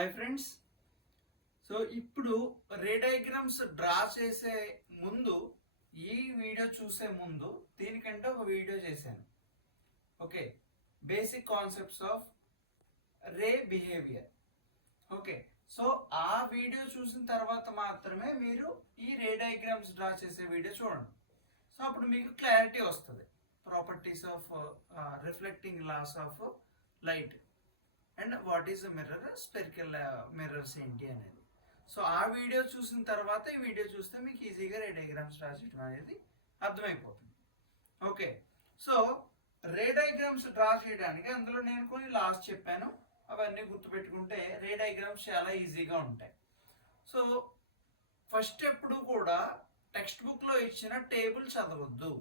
Hi friends. So ఇప్పుడు రే diagrams draw చేసే ముందు ఈ వీడియో చూసే ముందు దీనికంటే ఒక వీడియో చేశాను. Okay, basic concepts of ray behaviour. Okay, so ఆ వీడియో చూసిన తర్వాత మాత్రమే మీరు ఈ రే డయాగ్రామ్స్ డ్రా చేసే వీడియో చూడండి. సో అప్పుడు మీకు క్లారిటీ వస్తుంది. Properties of reflecting laws of light and what is mirror, spherical mirrors ఏంటి అనేది. సో ఆ వీడియో చూసిన తర్వాత ఈ వీడియో చూస్తే మీకు ఈజీగా రే డయాగ్రామ్స్ డ్రా చేయడం అనేది అర్థమైపోతుంది. ఓకే, సో రే డయాగ్రామ్స్ డ్రా చేయడానికి అందులో నేను కొన్ని లాస్ చెప్పాను, అవన్నీ గుర్తుపెట్టుకుంటే రే డయాగ్రామ్స్ చాలా ఈజీగా ఉంటాయి. సో ఫస్ట్ ఎప్పుడు కూడా టెక్స్ట్ బుక్లో ఇచ్చిన టేబుల్ చదవద్దు.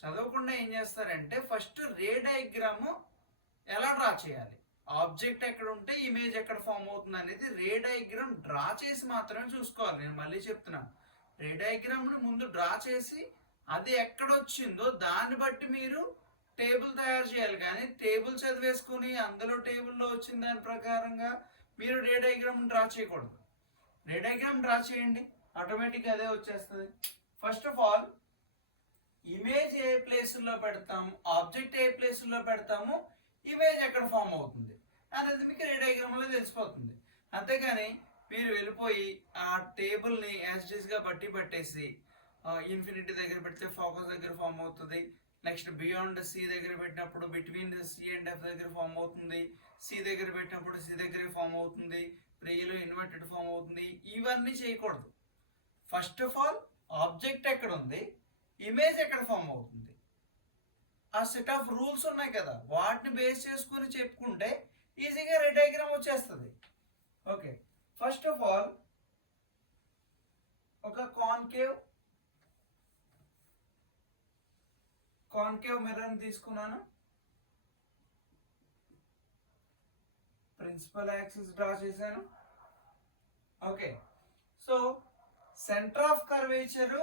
చదవకుండా ఏం చేస్తారంటే ఫస్ట్ రే డయాగ్రాము ఎలా డ్రా చేయాలి, ఆబ్జెక్ట్ ఎక్కడ ఉంటే ఇమేజ్ ఎక్కడ ఫామ్ అవుతుంది అనేది రే డయాగ్రామ్ డ్రా చేసి మాత్రమే చూసుకోవాలి. నేను మళ్ళీ చెప్తున్నాను, రే డయాగ్రామ్ను ముందు డ్రా చేసి అది ఎక్కడ వచ్చిందో దాన్ని బట్టి మీరు టేబుల్ తయారు చేయాలి. కానీ టేబుల్ చదివేసుకుని అందులో టేబుల్లో వచ్చిన దాని ప్రకారంగా మీరు రే డయాగ్రామ్ డ్రా చేయకూడదు. రే డయాగ్రామ్ డ్రా చేయండి, ఆటోమేటిక్గా అదే వచ్చేస్తుంది. ఫస్ట్ ఆఫ్ ఆల్ ఇమేజ్ ఏ ప్లేసుల్లో పెడతాము, ఆబ్జెక్ట్ ఏ ప్లేసుల్లో పెడతాము, ఇమేజ్ ఎక్కడ ఫామ్ అవుతుంది అనేది మీకు రే డయాగ్రామ్లో తెలిసిపోతుంది. అంతేగాని మీరు వెళ్ళిపోయి ఆ టేబుల్ని యాజ్టీస్గా పట్టేసి ఇన్ఫినిటీ దగ్గర పెడితే ఫోకస్ దగ్గర ఫామ్ అవుతుంది, నెక్స్ట్ బియాండ్ సి దగ్గర పెట్టినప్పుడు బిట్వీన్ సి అండ్ ఎఫ్ దగ్గర ఫామ్ అవుతుంది, సి దగ్గర పెట్టినప్పుడు సి దగ్గర ఫామ్ అవుతుంది, రేలో ఇన్వర్టెడ్ ఫామ్ అవుతుంది. ఇవన్నీ చేయకూడదు. ఫస్ట్ ఆఫ్ ఆల్ ఆబ్జెక్ట్ ఎక్కడ ఉంది, ఇమేజ్ ఎక్కడ ఫామ్ అవుతుంది, ఆ సెట్ ఆఫ్ రూల్స్ ఉన్నాయి కదా, వాటిని బేస్ చేసుకుని చెప్పుకుంటే ఈజీగా రే డయాగ్రామ్ వచ్చేస్తుంది. ఓకే, ఫస్ట్ ఆఫ్ ఆల్ ఒక కాన్కేవ్ మిర్రర్ తీసుకున్నాను, ప్రిన్సిపల్ యాక్సిస్ డ్రా చేశాను. Okay, so centre of curvature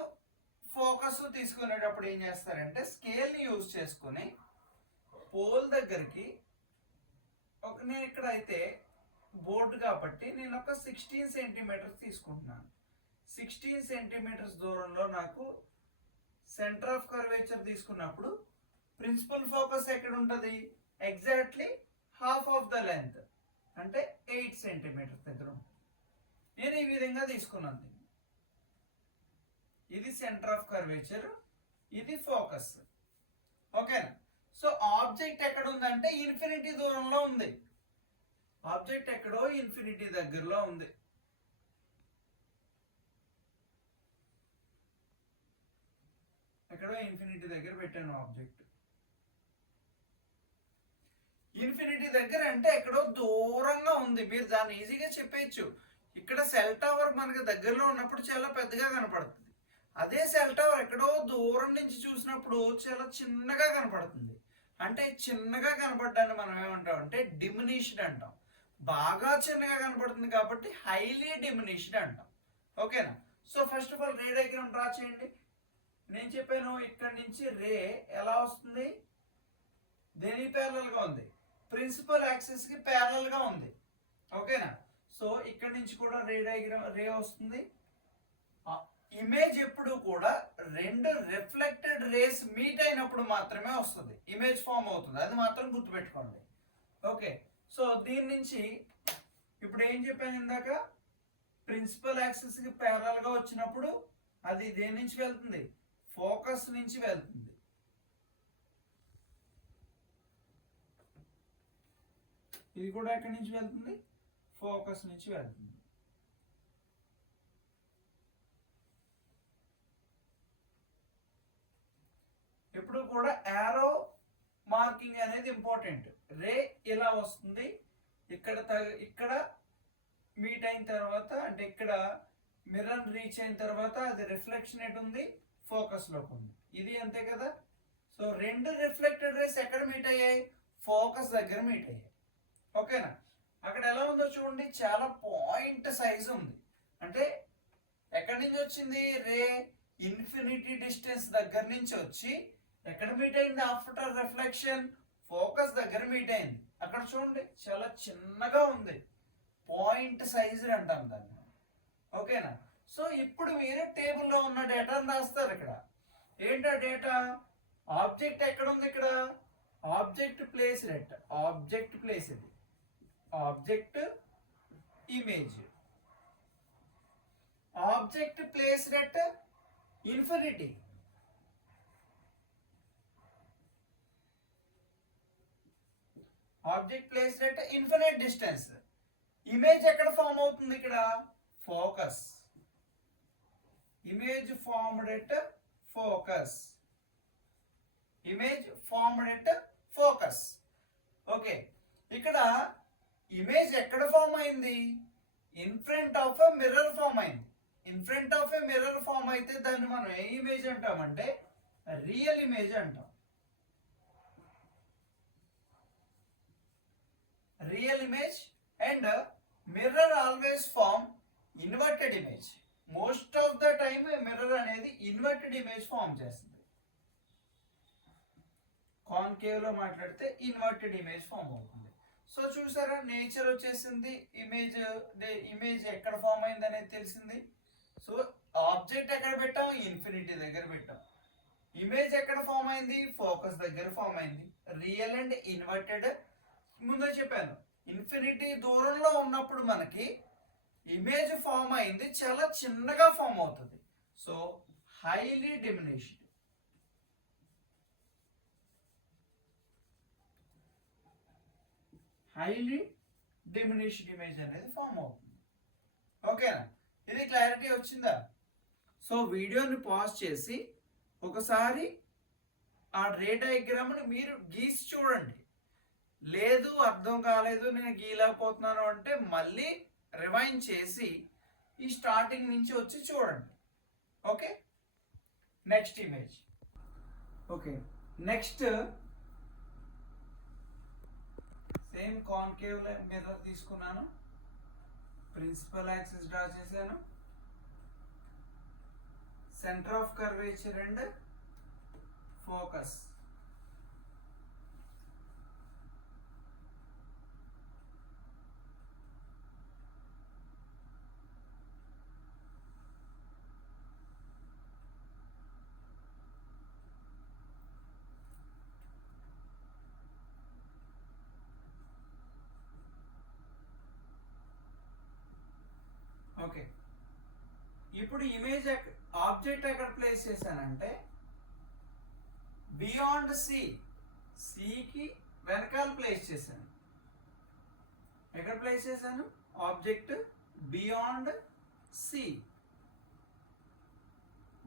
focus తీసుకునేటప్పుడు ఏం చేస్తారంటే స్కేల్ని యూజ్ చేసుకుని పోల్ దగ్గరికి నేను ఇక్కడ అయితే బోర్డు కాబట్టి నేను ఒక 16 సెంటీమీటర్స్ తీసుకుంటున్నాను. 16 సెంటీమీటర్స్ దూరంలో నాకు సెంటర్ ఆఫ్ కర్వేచర్ తీసుకున్నప్పుడు ప్రిన్సిపల్ ఫోకస్ ఎక్కడ ఉంటుంది, exactly half of the length అంటే 8 సెంటీమీటర్స్ దగ్గర ఉంటుంది. నేను ఈ విధంగా తీసుకున్నాను. ఇది సెంటర్ ఆఫ్ కర్వేచర్, ఇది ఫోకస్. ఓకేనా? సో ఆబ్జెక్ట్ ఎక్కడ ఉందంటే ఇన్ఫినిటీ దూరంలో ఉంది. ఆబ్జెక్ట్ ఎక్కడో ఇన్ఫినిటీ దగ్గరలో ఉంది. ఎక్కడో ఇన్ఫినిటీ దగ్గర పెట్టాను ఆబ్జెక్ట్. ఇన్ఫినిటీ దగ్గర అంటే ఎక్కడో దూరంగా ఉంది. మీరు దాన్ని ఈజీగా చెప్పేయచ్చు. ఇక్కడ సెల్ టవర్ మనకి దగ్గరలో ఉన్నప్పుడు చాలా పెద్దగా కనపడుతుంది. అదే సెల్ టవర్ ఎక్కడో దూరం నుంచి చూసినప్పుడు చాలా చిన్నగా కనపడుతుంది. అంటే చిన్నగా కనపడడాన్ని మనం ఏమంటాం అంటే డిమినిష్డ్ అంటాం. బాగా చిన్నగా కనపడుతుంది కాబట్టి హైలీ డిమినిష్డ్ అంటాం. ఓకేనా? So first of all ray diagram draw చేయండి. నేను చెప్పాను ఇక్కడ నుంచి రే ఎలా వస్తుంది, దేనికి ప్యారలల్గా ఉంది, ప్రిన్సిపల్ యాక్సిస్ కి ప్యారలల్గా ఉంది. ఓకేనా? సో ఇక్కడ నుంచి కూడా రే వస్తుంది. ఇమేజ్ ఎప్పుడు కూడా రెండు రిఫ్లెక్టెడ్ రేస్ మీట్ అయినప్పుడు మాత్రమే వస్తుంది, ఇమేజ్ ఫామ్ అవుతుంది. అది మాత్రం గుర్తుపెట్టుకోండి. ఓకే, సో దీని నుంచి ఇప్పుడు ఏం చెప్పాను ఇందాక, ప్రిన్సిపల్ యాక్సిస్ కి ప్యారలల్ గా వచ్చినప్పుడు అది దేని నుంచి వెళ్తుంది, ఫోకస్ నుంచి వెళ్తుంది. ఇది కూడా ఎక్కడి నుంచి వెళ్తుంది, ఫోకస్ నుంచి వెళ్తుంది. ఎప్పుడు కూడా యారో మార్కింగ్ అనేది ఇంపార్టెంట్. రే ఇలా వస్తుంది, ఇక్కడ మీట్ అయిన తర్వాత అంటే ఇక్కడ మిర్రర్ రీచ్ అయిన తర్వాత అది రిఫ్లెక్షన్ ఎటు ఉంది, ఫోకస్ లోకి ఉంది. ఇది అంతే కదా. సో రెండు రిఫ్లెక్టెడ్ రేస్ ఎక్కడ మీట్ అయ్యాయి, ఫోకస్ దగ్గర మీట్ అయ్యాయి. ఓకేనా? అక్కడ ఎలా ఉందో చూడండి, చాలా పాయింట్ సైజ్ ఉంది. అంటే ఎక్కడి నుంచి వచ్చింది, రే ఇన్ఫినిటీ డిస్టెన్స్ దగ్గర నుంచి వచ్చి ఎక్కడ మీట్ అయింది, ఆఫ్టర్ రిఫ్లెక్షన్ ఫోకస్ దగ్గర మీట్ అయింది. అక్కడ చూడండి చాలా చిన్నగా ఉంది, పాయింట్ సైజు అంటాం దాన్ని. ఓకేనా? సో ఇప్పుడు మీరు టేబుల్లో ఉన్న డేటాను రాస్తారు. ఇక్కడ ఏంటో డేటా ఆబ్జెక్ట్ ఎక్కడ ఉంది? ఇక్కడ object placed at, object place, ఇది object image, object placed at infinity, object placed at infinite distance. Image ఎక్కడ ఫామ్ అవుతుంది? ఇక్కడ focus, image formed at focus, image formed at focus. Okay, ఇక్కడ ఇమేజ్ ఎక్కడ form అయింది? In front of a mirror form అయింది. In front of a mirror form అయితే దాన్ని మనం ఏ ఇమేజ్ అంటామంటే రియల్ ఇమేజ్ అంటాం. Real image. And mirror always form inverted image. Most of the time mirror అనేది ఇన్వర్టెడ్ ఇమేజ్ ఫామ్ చేస్తుంది. Concave లో మాట్లాడితే ఇన్వర్టెడ్ ఇమేజ్ ఫామ్ అవుతుంది. సో చూసారా, నేచర్ వచ్చేసింది, ఇమేజ్ ఎక్కడ ఫామ్ అయింది అనేది తెలిసింది. సో ఆబ్జెక్ట్ ఎక్కడ పెట్టాం? ఇన్ఫినిటీ దగ్గర పెట్టాం. ఇమేజ్ ఎక్కడ ఫామ్ అయింది? ఫోకస్ దగ్గర ఫామ్ అయింది. రియల్ అండ్ ఇన్వర్టెడ్ ముందే చెప్పాను, ఇన్ఫినిటీ దూరంలో ఉన్నప్పుడు మనకి ఇమేజ్ ఫామ్ అయింది చాలా చిన్నగా ఫామ్ అవుతుంది. So highly diminished. Highly diminished image అనేది ఫామ్ అవుతుంది. ఓకేనా? ఇది క్లారిటీ వచ్చిందా? సో వీడియోని పాజ్ చేసి ఒకసారి ఆ రే డయాగ్రామ్ని మీరు గీసి చూడండి. లేదు అర్థం కాలేదు, నేను గీయలేకపోతున్నాను అంటే మళ్ళీ రివైండ్ చేసి ఈ స్టార్టింగ్ నుంచి వచ్చి చూడండి. Okay, next image. Okay, next same concave mirror తీసుకున్నాను, ప్రిన్సిపల్ యాక్సిస్ డ్రా చేశాను, centre of curvature and focus. Okay, ఇప్పుడు ఇమేజ్ ఆబ్జెక్ట్ ఎక్కడ ప్లేస్ చేశానంటే బియాండ్ సి, సికి వెనకాల ప్లేస్ చేశాను. ఎక్కడ ప్లేస్ చేశాను? Object beyond C.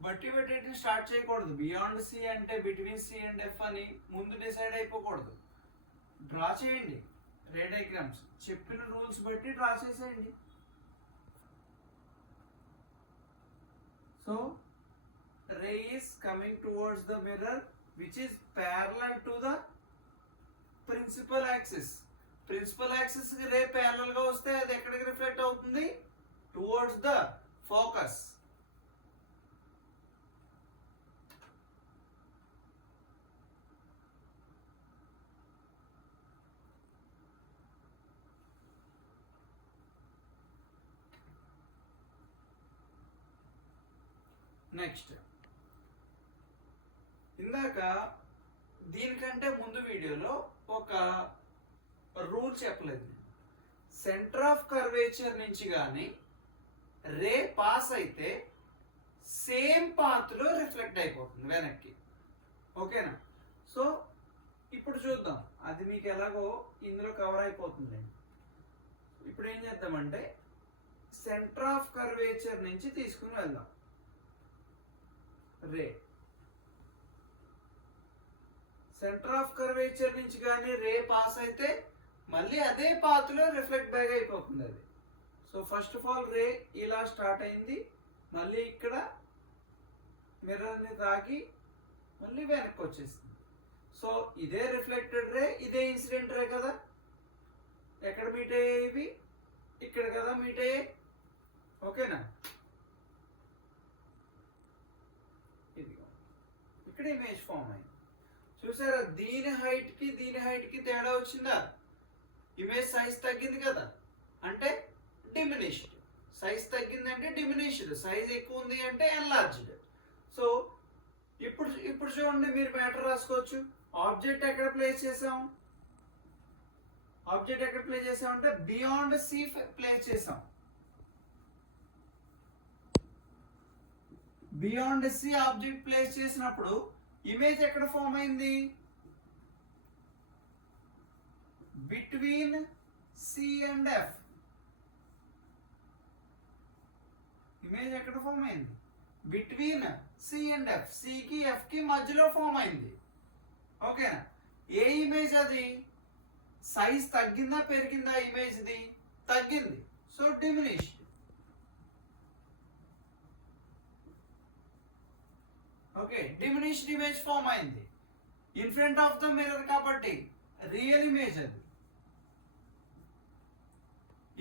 బట్టి పెట్టేటి స్టార్ట్ చేయకూడదు. బియాండ్ సి అంటే బిట్వీన్ సి అండ్ ఎఫ్ అని ముందు డిసైడ్ అయిపోకూడదు. డ్రా చేయండి రే డయాగ్రామ్స్, చెప్పిన రూల్స్ బట్టి డ్రా చేసేయండి. So ray is coming towards the mirror which is parallel to the principal axis. Principal axis కి రే parallel గా వస్తే అది ఎక్కడికి రిఫ్లెక్ట్ అవుతుంది? Towards the focus. నెక్స్ట్, ఇందాక దీనికంటే ముందు వీడియోలో ఒక రూల్ చెప్పలేదు. సెంటర్ ఆఫ్ కర్వేచర్ నుంచి కానీ రే పాస్ అయితే సేమ్ పాత్లో రిఫ్లెక్ట్ అయిపోతుంది వెనక్కి. ఓకేనా? సో ఇప్పుడు చూద్దాం, అది మీకు ఎలాగో ఇందులో కవర్ అయిపోతుంది. ఇప్పుడు ఏం చేద్దామంటే సెంటర్ ఆఫ్ కర్వేచర్ నుంచి తీసుకుని వెళ్దాం. రే సెంటర్ ఆఫ్ కర్వేచర్ నుంచి కానీ రే పాస్ అయితే మళ్ళీ అదే పాత్లో రిఫ్లెక్ట్ బ్యాక్ అయిపోతుంది అది. సో ఫస్ట్ ఆఫ్ ఆల్ రే ఇలా స్టార్ట్ అయింది, మళ్ళీ ఇక్కడ మిర్రర్ని తాకి మళ్ళీ వెనక్కి వచ్చేస్తుంది. సో ఇదే రిఫ్లెక్టెడ్ రే, ఇదే ఇన్సిడెంట్ రే కదా. ఎక్కడ మీట్ అయ్యేవి? ఇక్కడ కదా మీట్ అయ్యే. ఓకేనా? ఇక్కడ ఇమేజ్ ఫామ్ అయింది. చూసారా, దీని హైట్ కి తేడా వచ్చిందా? ఇమేజ్ సైజ్ తగ్గింది కదా, అంటే డిమినిష్ డిమినిష్డ్. సైజ్ తగ్గిందంటే డిమినిష్డ్, సైజ్ ఎక్కువ ఉంది అంటే ఎన్లార్జ్డ్. సో ఇప్పుడు చూడండి, మీరు మ్యాటర్ రాసుకోవచ్చు. ఆబ్జెక్ట్ ఎక్కడ ప్లేస్ చేసాం? ఆబ్జెక్ట్ ఎక్కడ ప్లేస్ చేసాం అంటే బియాండ్ సి ప్లేస్ చేసాం. బియాండ్ సి ఆబ్జెక్ట్ ప్లేస్ చేసినప్పుడు ఇమేజ్ ఎక్కడ ఫామ్ అయింది? Between C and F. Image ఎక్కడ ఫామ్ అయింది? Between C and F. సికి ఎఫ్ కి మధ్యలో ఫామ్ అయింది. ఓకేనా? ఏ ఇమేజ్ అది? సైజ్ తగ్గిందా పెరిగిందా? ఇమేజ్ది తగ్గింది, so diminished. Okay, diminished image form అయింది in front of the mirror కాబట్టి రియల్ ఇమేజ్ అది.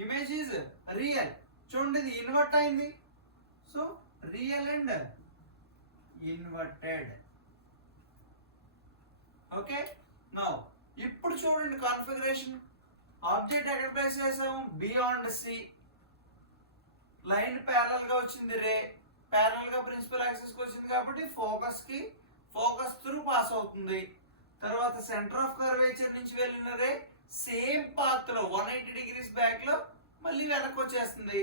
Image is real. చూడండి, ఇది ఇన్వర్ట్ అయింది, so real and inverted. Okay, now ఇప్పుడు చూడండి కాన్ఫిగరేషన్. ఆబ్జెక్ట్ ఎక్కడ ప్లేస్ చేసాము? Beyond C. లైన్ ప్యారల్ గా వచ్చింది, రే ప్యారల్ గా ప్రిన్సిపల్ యాక్సిస్ కి వచ్చింది కాబట్టి ఫోకస్ త్రూ పాస్ అవుతుంది. తర్వాత సెంటర్ ఆఫ్ కర్వేచర్ నుంచి వెళ్ళిన రే సేమ్ పాత్ లో 180 డిగ్రీస్ బ్యాక్ లో మళ్ళీ వెనక్కి వచ్చేస్తుంది.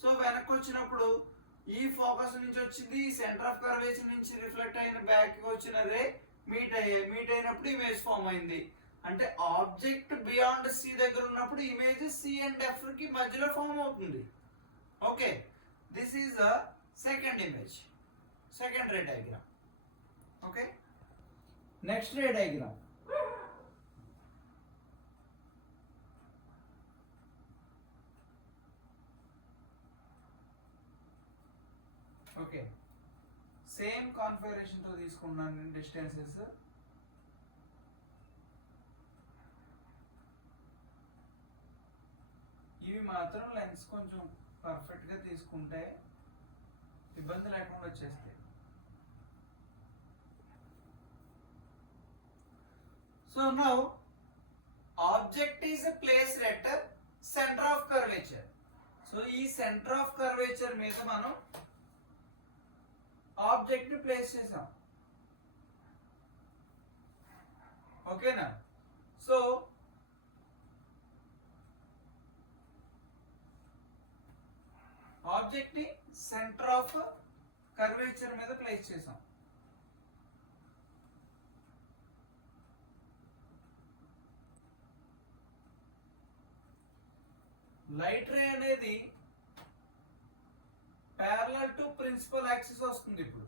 సో వెనక్కి వచ్చినప్పుడు ఈ ఫోకస్ నుంచి వచ్చింది, సెంటర్ ఆఫ్ కర్వేచర్ నుంచి రిఫ్లెక్ట్ అయిన బ్యాక్ వచ్చిన రే మీట్ అయినప్పుడు ఇమేజ్ ఫామ్ అయింది. అంటే ఆబ్జెక్ట్ బియాండ్ సి దగ్గర ఉన్నప్పుడు ఇమేజ్ సి అండ్ ఎఫ్ కి మధ్యలో ఫామ్ అవుతుంది. Okay, this is the second image, second ray diagram. Okay, next ray diagram. Okay, same configuration తో తీసుకున్నాను నేను డిస్టెన్సెస్. ఇవి మాత్రం లెన్స్ కొంచెం పర్ఫెక్ట్ గా తీసుకుంటే ఇబ్బంది లేకుండా వచ్చేస్తాయి. So now object is placed at centre of curvature. So ఈ సెంటర్ ఆఫ్ కర్వేచర్ మీద మనం ఆబ్జెక్ట్ ప్లేస్ చేసాం. ఓకేనా? సో ఆబ్జెక్ట్ ని సెంటర్ ఆఫ్ కర్వేచర్ మీద ప్లేస్ చేసాం. లైట్ రే అనేది parallel టు ప్రిన్సిపల్ యాక్సిస్ వస్తుంది. ఇప్పుడు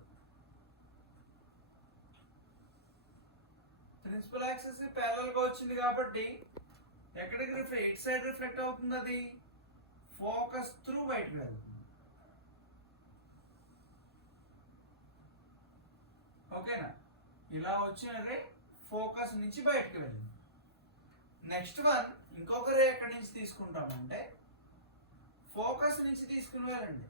ప్రిన్సిపల్ యాక్సిస్ ప్యారలల్ గా వచ్చింది కాబట్టి ఎక్కడికి ఇట్ సైడ్ రిఫ్లెక్ట్ అవుతుంది? అది ఫోకస్ త్రూ బయటకు వెళ్తుంది. ఓకేనా? ఇలా వచ్చిన రే ఫోకస్ నుంచి బయటకు వెళ్ళింది. నెక్స్ట్ వన్ ఇంకొక రే ఎక్కడి నుంచి తీసుకుంటామంటే ఫోకస్ నుంచి తీసుకుని వెళ్ళండి.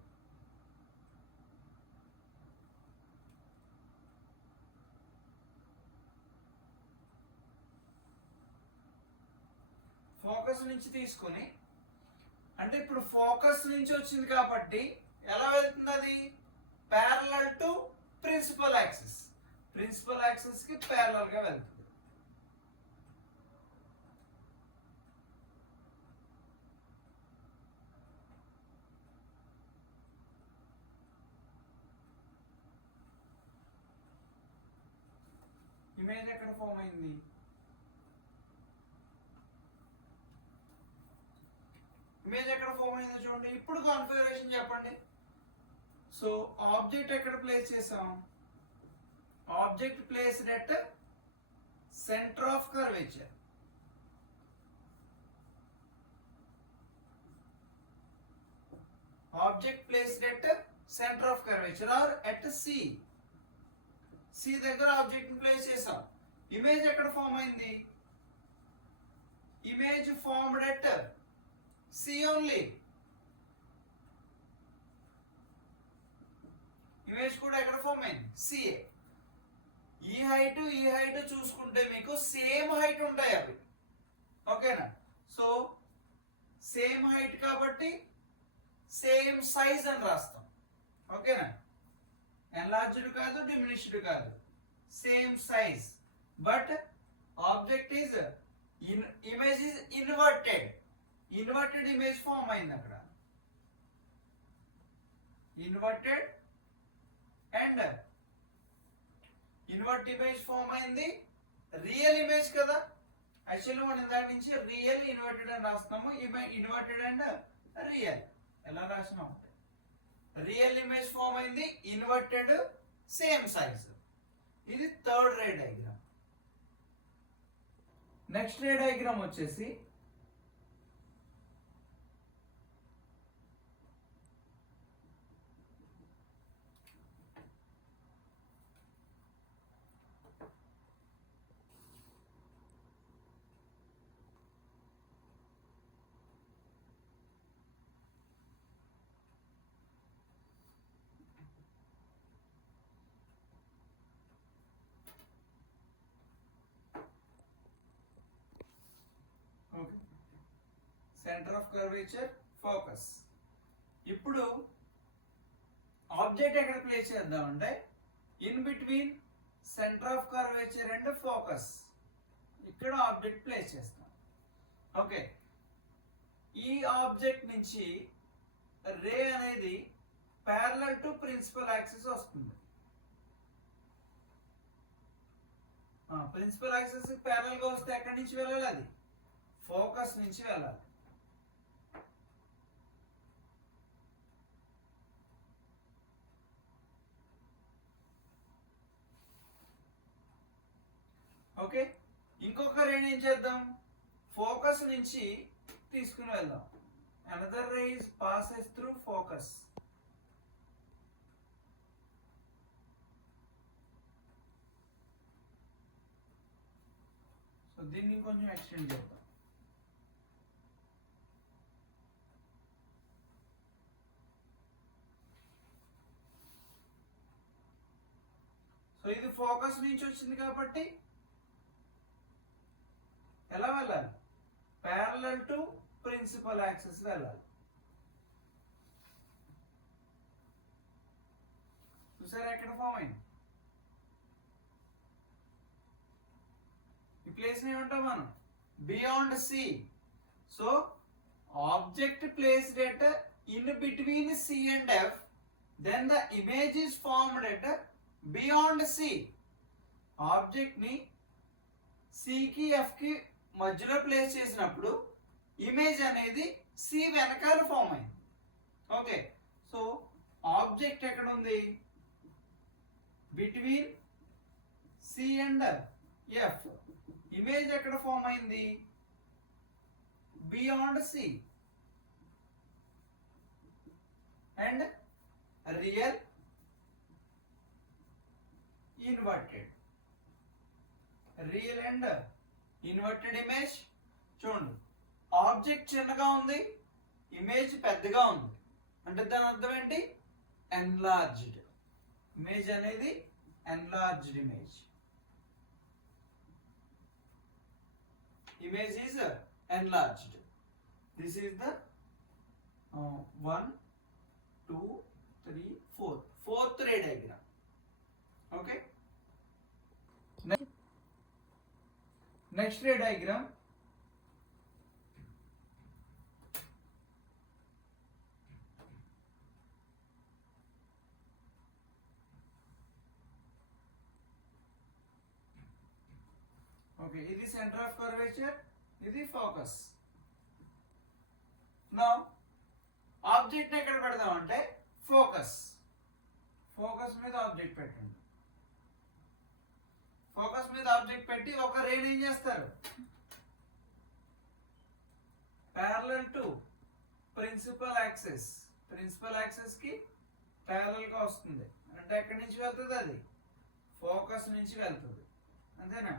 ఫోకస్ నుంచి తీసుకుని, అంటే ఇప్పుడు ఫోకస్ నుంచి వచ్చింది కాబట్టి ఎలా వెళ్తుంది? అది parallel to principal axis. Principal axis కి ప్యారలల్ గా వెళ్తుంది. ఇమేజ్ ఎక్కడ ఫామ్ అయింది? ఇమేజ్ ఎక్కడ ఫామ్ అయిందో చూడండి. ఇప్పుడు కాన్ఫిగరేషన్ చెప్పండి. సో ఆబ్జెక్ట్ ఎక్కడ ప్లేస్ చేసాం? Object placed at centre of curvature. Object placed at centre of curvature or at C. C దగ్గర ఆబ్జెక్ట్ ని ప్లేస్ చేసాం. ఇమేజ్ ఎక్కడ ఫామ్ అయింది? Image formed at C only. Image కూడా ఎక్కడ ఫామ్ అయింది? సిఏ. ఈ హైట్ చూసుకుంటే మీకు సేమ్ హైట్ ఉంటాయి అవి. ఓకేనా? సో సేమ్ హైట్ కాబట్టి సేమ్ సైజ్ అని రాస్తాం. ఓకేనా? ఎన్లార్జ్డ్ కాదు, డిమినిష్డ్ కాదు, same size. But object is image is inverted. Inverted image form అయింది అక్కడ. Inverted and invert image form అయింది. రియల్ ఇమేజ్ కదా, యాక్చువల్లీ మనం దాని నుంచి రియల్ ఇన్వర్టెడ్ అని రాస్తాము. ఇన్వర్టెడ్ అండ్ రియల్ ఎలా రాసినాం? రియల్ ఇమేజ్ ఫామ్ అయింది, ఇన్వర్టెడ్, సేమ్ సైజ్. ఇది థర్డ్ రే డయాగ్రామ్. నెక్స్ట్ రే డయాగ్రామ్ వచ్చేసి సెంటర్ ఆఫ్ కర్వేచర్, ఫోకస్. ఇప్పుడు ఆబ్జెక్ట్ ఎక్కడ ప్లేస్ చేద్దామంటే in between centre of curvature and focus, ఇక్కడ ఆబ్జెక్ట్ ప్లేస్ చేస్తాం. ఓకే, ఈ ఆబ్జెక్ట్ నుంచి రే అనేది ప్యారలల్ టు ప్రిన్సిపల్ యాక్సిస్ వస్తుంది. ప్రిన్సిపల్ యాక్సిస్ ప్యారలల్ గా వస్తే ఎక్కడి నుంచి వెళ్ళాలి? అది ఫోకస్ నుంచి వెళ్ళాలి. ఓకే, ఇంకొక రే ఏం చేద్దాం? ఫోకస్ నుంచి తీసుకుని వెళ్దాం. Another ray is passes through focus. So దీన్ని కొంచెం ఎక్స్టెండ్ చేద్దాం. సో ఇది ఫోకస్ నుంచి వచ్చింది కాబట్టి ఎలా వెళ్ళాలి? ప్యారలల్ టు ప్రిన్సిపల్ యాక్సిస్ వెళ్ళాలి. చూసారా ఎక్కడ ఫామ్ అయింది? ఈ ప్లేస్ ఏమంటాం మనం? Beyond C. So object placed at in between C and F, then the image is formed at beyond C. Object ని సి కి ఎఫ్ కి మధ్యలో ప్లేస్ చేసినప్పుడు ఇమేజ్ అనేది సి వెనకాల ఫామ్ అయింది. ఓకే, సో ఆబ్జెక్ట్ ఎక్కడ ఉంది? Between C and F. Image ఎక్కడ ఫామ్ అయింది? Beyond C. And real, inverted. Real and inverted image. చూడండి, ఆబ్జెక్ట్ చిన్నగా ఉంది, ఇమేజ్ పెద్దగా ఉంది. అంటే దాని అర్థం ఏంటి? ఎన్లార్జ్డ్. ఇమేజ్ అనేది enlarged image. Image is enlarged. This is the 1, 2, 3, 4. Fourth ray diagram. Okay. Next ray diagram. Okay, ఇది center of curvature, ఇది focus. Now ఆబ్జెక్ట్ ఎక్కడ పెడదాం అంటే ఫోకస్. ఫోకస్ మీద ఆబ్జెక్ట్ పెట్టండి. ఫోకస్ మీద ఆబ్జెక్ట్ పెట్టి ఒక రేని ఏం చేస్తారు? Parallel to principal axis. Principal axis కి ప్యారలల్ గా వస్తుంది. అంటే ఎక్కడి నుంచి వెళ్తుంది? అది ఫోకస్ నుంచి వెళ్తుంది. అంతేనా?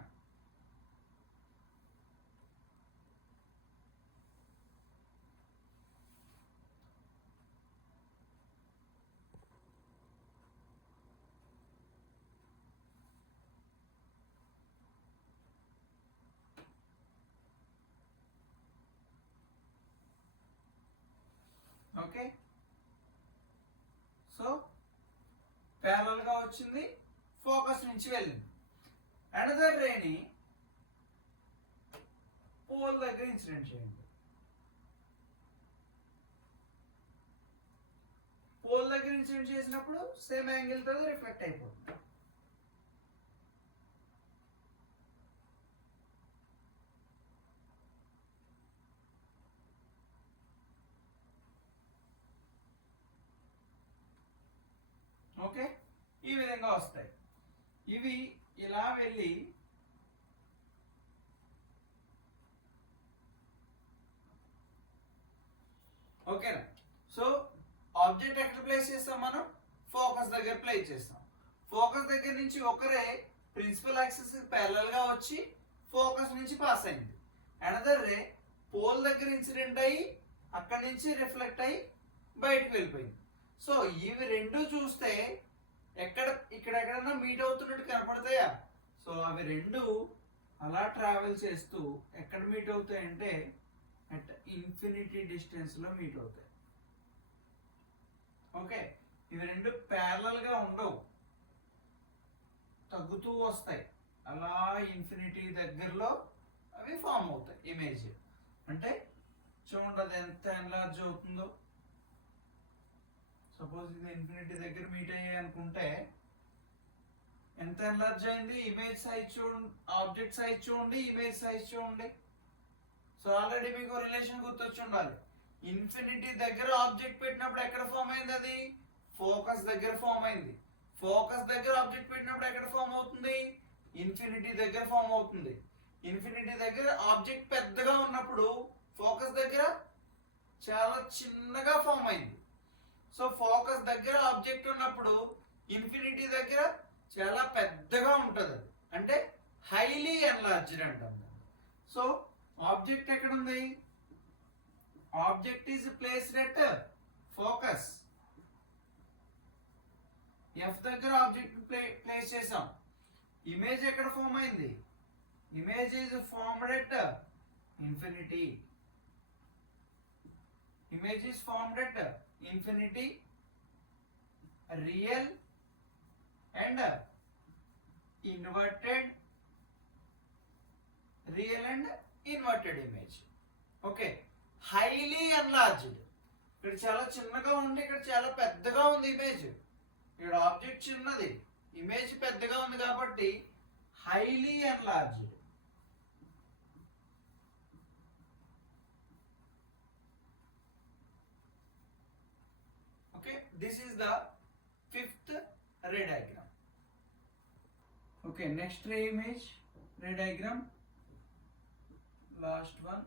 Okay, సో ప్యారల్ గా వచ్చింది, ఫోకస్ నుంచి వెళ్ళింది. అనదర్ రేని పోల్ దగ్గర ఇన్సిడెంట్ చేయండి. పోల్ దగ్గర ఇన్సిడెంట్ చేసినప్పుడు సేమ్ యాంగిల్ తో రిఫ్లెక్ట్ అయిపోతుంది. ఓకే, ఈ విధంగా వస్తాయి. ఇవి ఇలా వెళ్ళి ఓకేనా. సో ఆబ్జెక్ట్ ఎక్కడ ప్లేస్ చేస్తాం మనం? ఫోకస్ దగ్గర ప్లేస్ చేస్తాం. ఫోకస్ దగ్గర నుంచి ఒకరే ప్రిన్సిపల్ యాక్సిస్ ప్యారలల్ గా వచ్చి ఫోకస్ నుంచి పాస్ అయింది. అనదర్ రే పోల్ దగ్గర ఇన్సిడెంట్ అయ్యి అక్కడి నుంచి రిఫ్లెక్ట్ అయ్యి బయటకు వెళ్ళిపోయింది. సో ఇవి రెండు చూస్తే ఇక్కడ ఎక్కడన్నా మీట్ అవుతున్నట్టు కనపడతాయా? సో అవి రెండు అలా ట్రావెల్ చేస్తూ ఎక్కడ మీట్ అవుతాయంటే అట్ ఇన్ఫినిటీ డిస్టెన్స్ లో మీట్ అవుతాయి. ఓకే, ఇవి రెండు ప్యారలల్ గా ఉండవు, తగ్గుతూ వస్తాయి. అలా ఇన్ఫినిటీ దగ్గరలో అవి ఫామ్ అవుతాయి ఇమేజ్. అంటే చూడండి అది ఎంత ఎన్లార్జ్ అవుతుందో. సపోజ్ ఇది ఇన్ఫినిటీ దగ్గర మీట్ అయ్యాయి అనుకుంటే ఎంత ఎన్లార్జ్ అయింది? ఇమేజ్ సైజ్ చూడండి, ఆబ్జెక్ట్ సైజ్ చూడండి, ఇమేజ్ సైజ్ చూడండి. సో ఆల్రెడీ మీకు రిలేషన్ గుర్తొచ్చి ఉండాలి. ఇన్ఫినిటీ దగ్గర ఆబ్జెక్ట్ పెట్టినప్పుడు ఎక్కడ ఫామ్ అయింది? అది ఫోకస్ దగ్గర ఫామ్ అయింది. ఫోకస్ దగ్గర ఆబ్జెక్ట్ పెట్టినప్పుడు ఎక్కడ ఫామ్ అవుతుంది? ఇన్ఫినిటీ దగ్గర ఫామ్ అవుతుంది. ఇన్ఫినిటీ దగ్గర ఆబ్జెక్ట్ పెద్దగా ఉన్నప్పుడు ఫోకస్ దగ్గర చాలా చిన్నగా ఫామ్ అయింది. సో ఫోకస్ దగ్గర ఆబ్జెక్ట్ ఉన్నప్పుడు ఇన్ఫినిటీ దగ్గర చాలా పెద్దగా ఉంటుంది. అది అంటే హైలీ ఎన్లార్జ్డ్ అంటాం. సో ఆబ్జెక్ట్ ఎక్కడ ఉంది? Object is placed at focus. F దగ్గర ఆబ్జెక్ట్ ప్లేస్ చేసాం. ఇమేజ్ ఎక్కడ ఫామ్ అయింది? Image is formed at infinity. Image is formed at infinity, real and inverted, real and inverted image. Okay, highly enlarged. ఇక్కడ చాలా చిన్నగా ఉంది, ఇక్కడ చాలా పెద్దగా ఉంది ఇమేజ్. ఇక్కడ ఆబ్జెక్ట్ చిన్నది, ఇమేజ్ పెద్దగా ఉంది కాబట్టి highly enlarged. Okay, this is the fifth ray diagram. Okay, next ray image ray diagram, last one.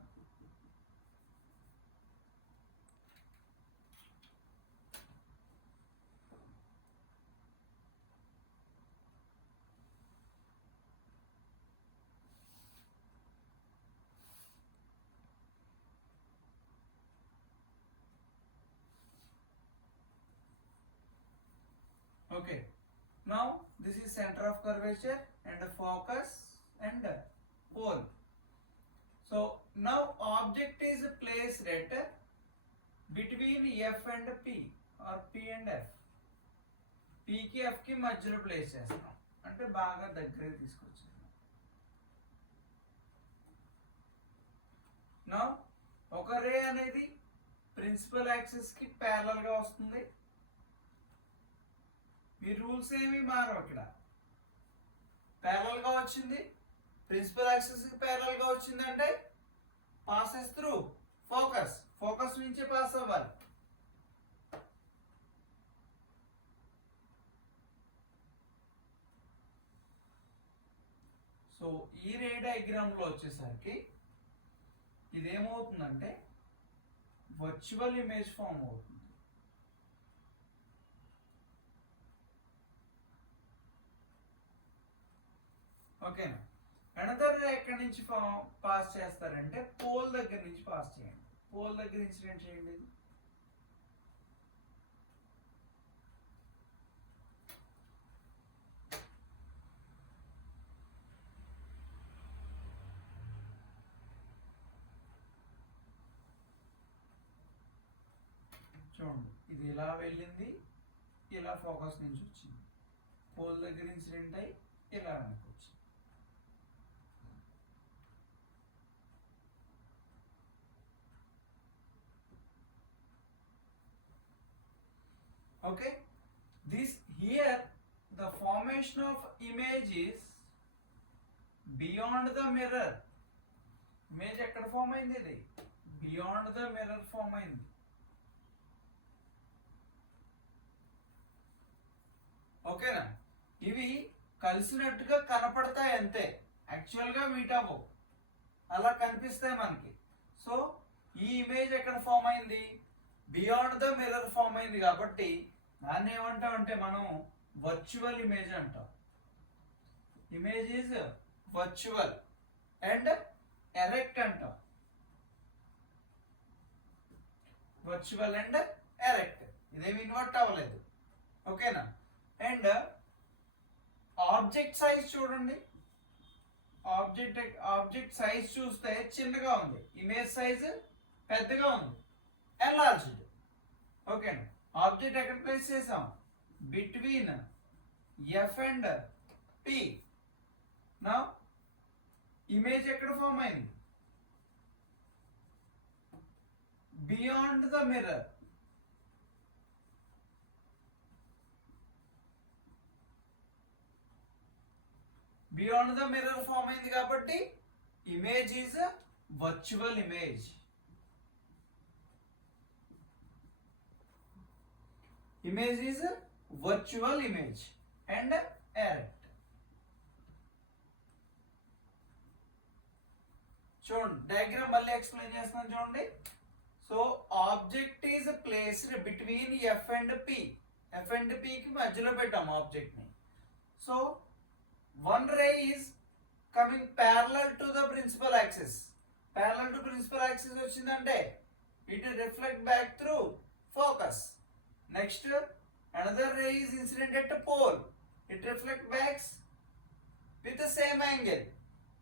Okay, now this is center of curvature and focus and pole. So now object is placed at between F and P or P and F. P కి F కి మధ్యలో place చేస్తాం, అంటే బాగా దగ్గరికి తీసుకొచ్చేస్తాం. Now ఒక రే అనేది principal axis కి ప్యారలల్ గా వస్తుంది. మీ రూల్స్ ఏమి మారవు. ఇక్కడ ప్యారలల్ గా వచ్చింది, ప్రిన్సిపల్ యాక్సిస్ కి ప్యారలల్ గా వచ్చింది అంటే పాసెస్ త్రూ ఫోకస్. ఫోకస్ నుంచి పాస్ అవ్వాలి. సో ఈ రే డయాగ్రామ్ లో వచ్చేసరికి ఇదేమవుతుందంటే వర్చువల్ ఇమేజ్ ఫామ్ అవుతుంది. ఓకేనా. అనదర్ రే ఎక్కడి నుంచి పాస్ చేస్తారంటే పోల్ దగ్గర నుంచి పాస్ చేయండి. పోల్ దగ్గర ఇన్సిడెంట్ చేయండి. చూడండి, ఇది ఇలా వెళ్ళింది, ఇలా ఫోకస్ నుంచి వచ్చింది, పోల్ దగ్గర ఇన్సిడెంట్ అయ్యి ఇలా వెనక్కి వచ్చింది. Okay, this here the formation of image is beyond the mirror. Image ఎక్కడ ఫామ్ అయింది? ఇది బియాండ్ ద మిర్రర్ ఫామ్ అయింది. ఓకేనా? ఇవి కలిసినట్టుగా కనపడతాయి అంతే, యాక్చువల్గా మీట్ అవ్వవు, అలా కనిపిస్తాయి మనకి. సో ఈ ఇమేజ్ ఎక్కడ ఫామ్ అయింది? బియాండ్ ద మిర్రర్ ఫామ్ అయింది కాబట్టి దాన్ని ఏమంటాం అంటే మనం వర్చువల్ ఇమేజ్ అంటాం. Image is virtual and erect అంటాం. వర్చువల్ అండ్ ఎరెక్ట్, ఇదేమి ఇన్వర్ట్ అవ్వలేదు. ఓకేనా? అండ్ ఆబ్జెక్ట్ సైజ్ చూడండి, ఆబ్జెక్ట్ సైజ్ చూస్తే చిన్నగా ఉంది, ఇమేజ్ సైజ్ పెద్దగా ఉంది, ఎన్లార్జ్డ్. ఓకేనా? ఆబ్జెక్ట్ ఎక్కడ ప్లేస్ చేసాం? Between F and P. నా ఇమేజ్ ఎక్కడ ఫామ్ అయింది? Beyond the mirror. Beyond the mirror form అయింది కాబట్టి image is virtual image. Image is a virtual image and erect. చూడండి, డయాగ్రామ్ మళ్ళీ ఎక్స్ప్లెయిన్ చేస్తున్నాను చూడండి. So object is placed between F and P. F and పికి మధ్యలో పెట్టాము ఆబ్జెక్ట్ ని. So one ray is coming parallel to the principal axis. Parallel to principal axis వచ్చిందంటే it reflect back through focus. Next, another ray is incident at a pole. It reflects back with the same angle.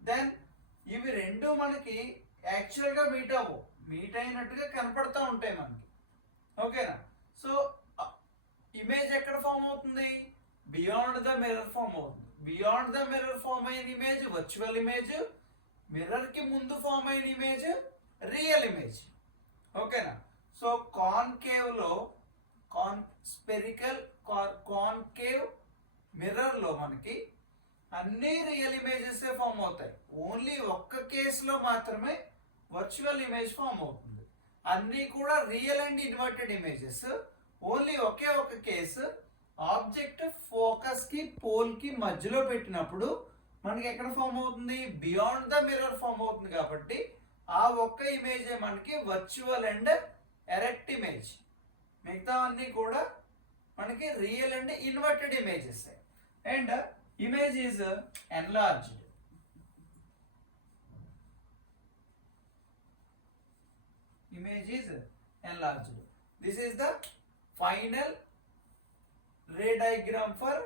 Then, ఇవి రెండు మనకి యాక్చువల్గా meet అవ్వవు, meet అయినట్టుగా కనపడతా ఉంటాయి మనకి. ఓకేనా? సో ఇమేజ్ ఎక్కడ ఫామ్ అవుతుంది? బియాండ్ ద మిర్రర్ ఫామ్ అవుతుంది. బియాండ్ ద మిర్రర్ ఫామ్ అయిన ఇమేజ్ వర్చువల్ ఇమేజ్, మిర్రర్ కి ముందు ఫామ్ అయిన ఇమేజ్ రియల్ ఇమేజ్. ఓకేనా? సో కాన్కేవ్ లో స్పెరికల్ కాన్కేవ్ మిర్రర్ లో మనకి అన్ని రియల్ ఇమేజెస్ ఫామ్ అవుతాయి. ఓన్లీ ఒక్క కేసులో మాత్రమే వర్చువల్ ఇమేజ్ ఫామ్ అవుతుంది. అన్నీ కూడా real and inverted images. Only ఒకే ఒక కేసు, ఆబ్జెక్ట్ ఫోకస్ కి పోల్ కి మధ్యలో పెట్టినప్పుడు మనకి ఎక్కడ ఫామ్ అవుతుంది? బియాండ్ ద మిర్రర్ ఫామ్ అవుతుంది. కాబట్టి ఆ ఒక్క ఇమేజే మనకి వర్చువల్ అండ్ ఎరెక్ట్ ఇమేజ్. మిగతా అన్ని కూడా మనకి real and inverted images. And image is enlarged. Image is enlarged. This is the final ray diagram for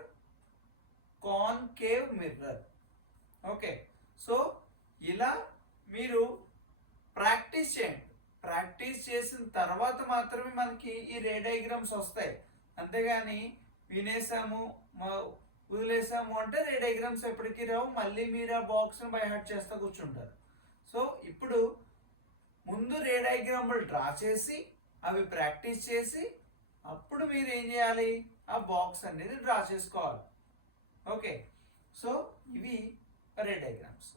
concave mirror. Okay, so ఇలా మీరు ప్రాక్టీస్ చేయండి. ప్రాక్టీస్ చేసిన తర్వాత మాత్రమే మనకి ఈ రే డయాగ్రామ్స్ వస్తాయి. అంతేగాని వినేసాము వదిలేసాము అంటే రే డయాగ్రామ్స్ ఎప్పటికీ రావు. మళ్ళీ మీరు ఆ బాక్స్ని బై హార్ట్ చేస్తూ కూర్చుంటారు. సో ఇప్పుడు ముందు రే డయాగ్రామ్లు డ్రా చేసి అవి ప్రాక్టీస్ చేసి అప్పుడు మీరు ఏం చేయాలి? ఆ బాక్స్ అనేది డ్రా చేసుకోవాలి. ఓకే, సో ఇవి రే డయాగ్రామ్స్.